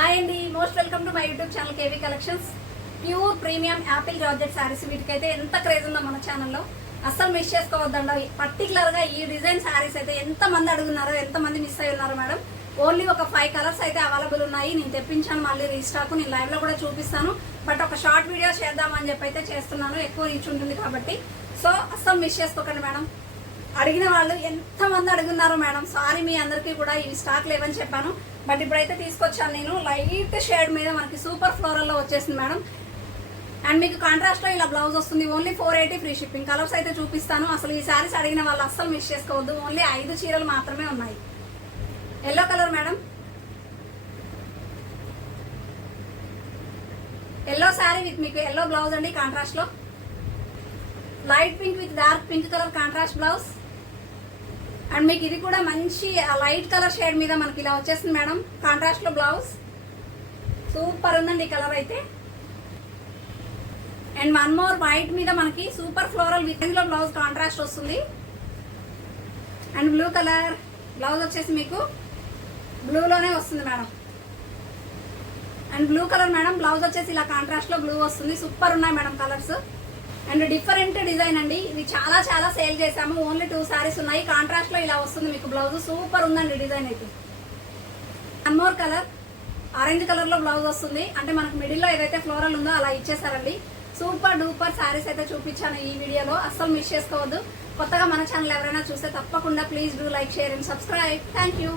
Hi అండి. Most welcome to my YouTube channel KV collections. Pure premium apple georgette sarees వీటికైతే ఎంత craze ఉందో మన ఛానల్లో. అస్సలు మిస్ చేసుకోవద్దండి. పర్టికులర్గా ఈ డిజైన్ శారీస్ అయితే ఎంత మంది అడుగున్నారో ఎంతమంది మిస్ అయి ఉన్నారు మేడం. ఓన్లీ ఒక ఫైవ్ కలర్స్ అయితే అవైలబుల్ ఉన్నాయి. నేను తెప్పించాను మళ్ళీ రీస్టాక్. నేను లైవ్లో కూడా చూపిస్తాను. బట్ ఒక షార్ట్ వీడియో చేద్దామని చెప్పి అయితే చేస్తున్నాను. ఎక్కువ రీచ్ ఉంటుంది కాబట్టి. సో అస్సలు మిస్ చేసుకోకండి మేడం. అడిగిన వాళ్ళు ఎంతమంది అడుగున్నారు అడుగున్నారో మేడం. సారీ మీ అందరికీ కూడా ఇవి స్టాక్ లేవని చెప్పాను. బట్ ఇప్పుడైతే తీసుకొచ్చాను నేను. లైట్ షేడ్ మీద మనకి సూపర్ ఫ్లోరల్లో వచ్చేసింది మేడం. అండ్ మీకు కాంట్రాస్ట్లో ఇలా బ్లౌజ్ వస్తుంది. Only four eighty free shipping colours అయితే చూపిస్తాను. అసలు ఈ శారీస్ అడిగిన వాళ్ళు అస్సలు మిస్ చేసుకోవద్దు. ఓన్లీ ఐదు చీరలు మాత్రమే ఉన్నాయి. Yellow colour madam. Yellow saree with మీకు ఎల్లో బ్లౌజ్ అండి కాంట్రాస్ట్లో light pink with dark pink colour contrast blouse and మీకు ఇది కూడా మంచి లైట్ కలర్ షేడ్ మీద మనకి ఇలా వచ్చేస్తుంది మేడం. కాంట్రాస్ట్లో బ్లౌజ్ సూపర్ ఉందండి ఈ కలర్ అయితే. అండ్ వన్ మోర్ వైట్ మీద మనకి super floral with blouse contrast వస్తుంది. అండ్ బ్లూ కలర్ బ్లౌజ్ వచ్చేసి మీకు బ్లూలోనే వస్తుంది madam. And blue colour madam blouse వచ్చేసి ఇలా కాంట్రాస్ట్లో బ్లూ వస్తుంది. సూపర్ ఉన్నాయి madam colours and different design అండి. ఇది చాలా చాలా సేల్ చేసాము ఓన్లీ టూ సారీస్ ఉన్నాయి. కాంట్రాస్ట్లో ఇలా వస్తుంది మీకు బ్లౌజ్. సూపర్ ఉందండి డిజైన్ అయితే. One more colour. ఆరెంజ్ కలర్లో బ్లౌజ్ వస్తుంది. అంటే మనకు మిడిల్లో ఏదైతే ఫ్లోరల్ ఉందో అలా ఇచ్చేసారండి సూపర్ డూపర్ శారీస్ అయితే చూపించాను ఈ వీడియోలో. అస్సలు మిస్ చేసుకోవద్దు. కొత్తగా మన ఛానల్ ఎవరైనా చూస్తే తప్పకుండా please do like share and subscribe. Thank you.